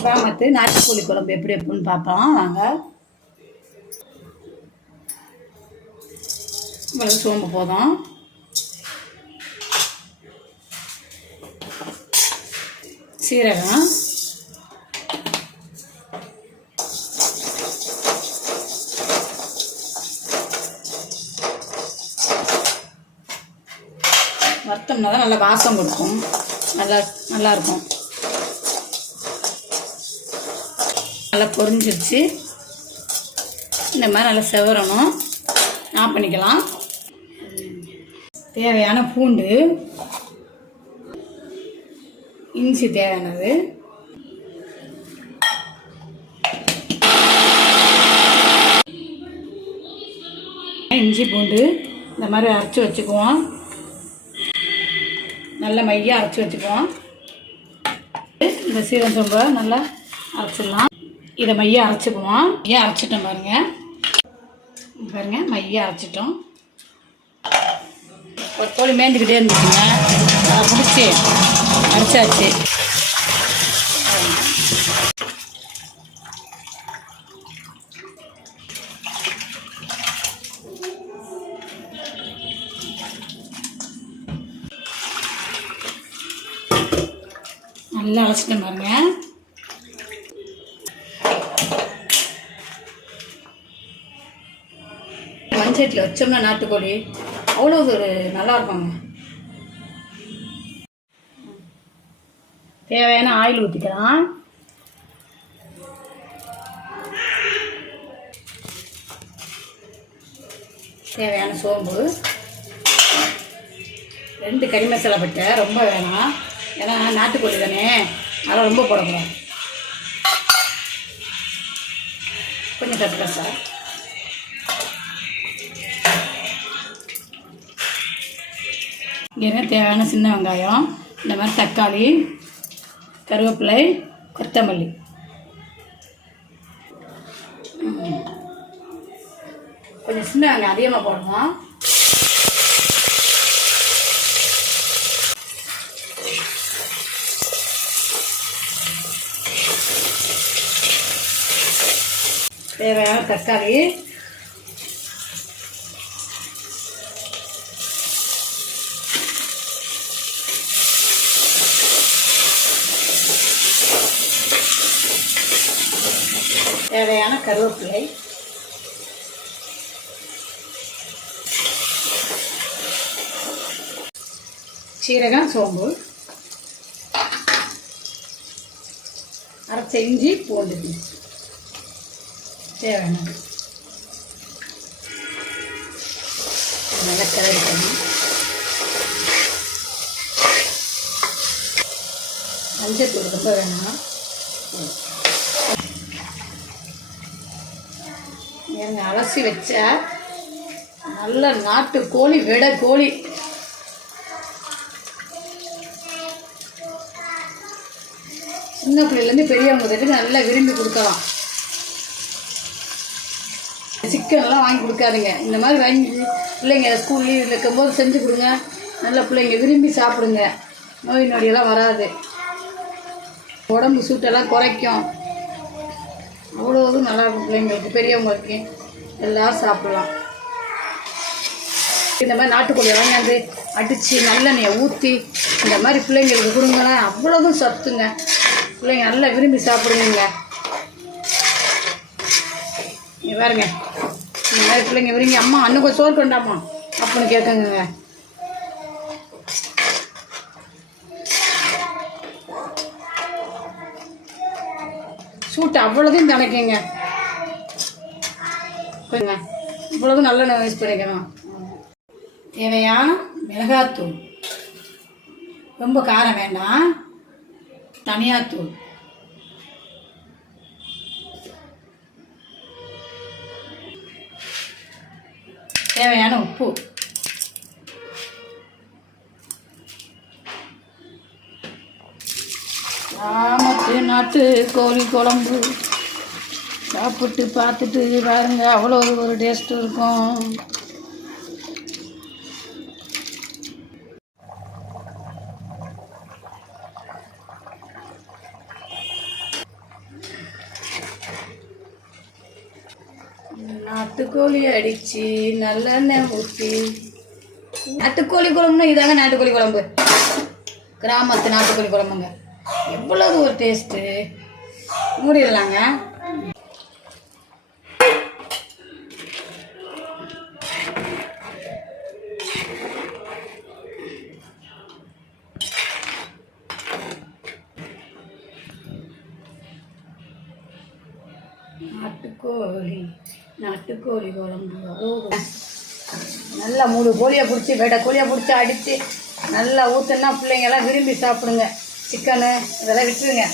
கிராமத்து நாட்டுக்கோழி குழம்பு எப்படி எப்படின்னு பார்ப்போம் வாங்க. இவ்வளவு சோம்பு போதும். சீரகம். வறுத்தோம்னா தான் நல்லா வாசம் கொடுக்கும். நல்லா நல்லாயிருக்கும் இருக்கும் நல்லா பொரிஞ்சிருச்சு. இந்த மாதிரி நல்லா செவரணும். ஆஃப் பண்ணிக்கலாம். தேவையான பூண்டு. இஞ்சி தேவையானது. இஞ்சி பூண்டு. இந்த மாதிரி அரைச்சி வச்சுக்குவோம். நல்ல மையாக அரைச்சி வச்சுக்குவோம். இந்த சீரகம் சோம்பை நல்லா அரைச்சிடலாம். இதை மைய அரைச்சிக்குவோம். மைய அரைச்சிட்டோம் பாருங்க. பாருங்க மைய அரைச்சிட்டோம். ஒரு கோழி மேய்ஞ்சிக்கிட்டே இருந்துச்சுங்க. அதை பிடிச்சி அரைச்சாச்சு. நல்லா அரைச்சிட்டேன் பாருங்க. மண்சட்டியில் வச்சோம்னா நாட்டுக்கோழி அவ்வளோ ஒரு நல்லா இருக்குங்க தேவையான ஆயில் ஊற்றிக்கலாம் தேவையான சோம்பு. ரெண்டு கறி மசாலா பட்டை ரொம்ப வேணாம். ஏன்னா நாட்டுக்கோழி தானே. அதெல்லாம் ரொம்ப போடக்கூடாது. கொஞ்சம் கசகசா இங்கே தேவையான சின்ன வெங்காயம் இந்த மாதிரி தக்காளி கருவேப்பிலை கொத்தமல்லி. கொஞ்சம் சின்ன வெங்காயம் அதிகமாக போடணும். தேவையான தக்காளி தேவையான கருவேப்பிலை. சீரகம் சோம்பு. அரைச்ச இஞ்சி பூண்டு தேவையான நல்லா கிளறிக்கணும் மஞ்சள் தூள் ரொம்ப வேணாம். எங்க அலசி வச்ச நல்ல நாட்டு கோழி விட கோழி. சின்ன பிள்ளைலேருந்து பெரியவங்க வரைக்கும் நல்லா விரும்பி கொடுக்கலாம். சிக்கன்லாம் வாங்கி கொடுக்காதீங்க. இந்த மாதிரி வாங்கி பிள்ளைங்க ஸ்கூல் லீவ் இருக்கும்போது செஞ்சு கொடுங்க. நல்ல பிள்ளைங்க விரும்பி சாப்பிடுங்க. நோய் நொடியெல்லாம் வராது. உடம்பு சூட்டெல்லாம் குறைக்கும். அவ்வளோ இதுவும் நல்லா இருக்கும் பிள்ளைங்களுக்கு பெரியவங்களுக்கு எல்லோரும் சாப்பிட்லாம். இந்த மாதிரி நாட்டுக்கோழி வாங்கியாந்து அடித்து நல்லெண்ணெயை ஊற்றி இந்த மாதிரி பிள்ளைங்களுக்கு கொடுங்கன்னா அவ்வளோதும் சத்துங்க. பிள்ளைங்க நல்லா விரும்பி சாப்பிடுங்க பாருங்க. இந்த மாதிரி பிள்ளைங்க விரும்பி அம்மா அன்னுக்கு கொஞ்சம் சோறு கொண்டாமா அப்படின்னு கேட்குங்க சூட்டு அவ்வளோதையும் தினைக்குங்க. இவ்வளவு நல்லெண்ணெய் யூஸ் பண்ணிக்கணும் தேவையான மிளகாத்தூள். ரொம்ப காரம் வேண்டாம். தனியாத்தூள். தேவையான உப்பு. நாட்டு கோழி குழம்பு. சாப்பிட்டு பார்த்துட்டு பாருங்க அவ்வளோ ஒரு டேஸ்ட்டு இருக்கும். நாட்டுக்கோழி அடித்து நல்லெண்ணெய் ஊற்றி நாட்டுக்கோழி குழம்புனா இதாங்க நாட்டுக்கோழி குழம்பு. கிராமத்து நாட்டுக்கோழி குழம்புங்க. எவ்வளவு ஒரு டேஸ்ட்டு? மூடிடலாங்க. நாட்டுக்கோழி நாட்டுக்கோழி குழம்பு. நல்லா மூணு கோழியை பிடிச்சி வெடை கோழியை பிடிச்சி அடித்து நல்லா ஊற்றுனா பிள்ளைங்க எல்லாம் விரும்பி சாப்பிடுங்க. சிக்கனு இதெல்லாம் விட்டுருங்க.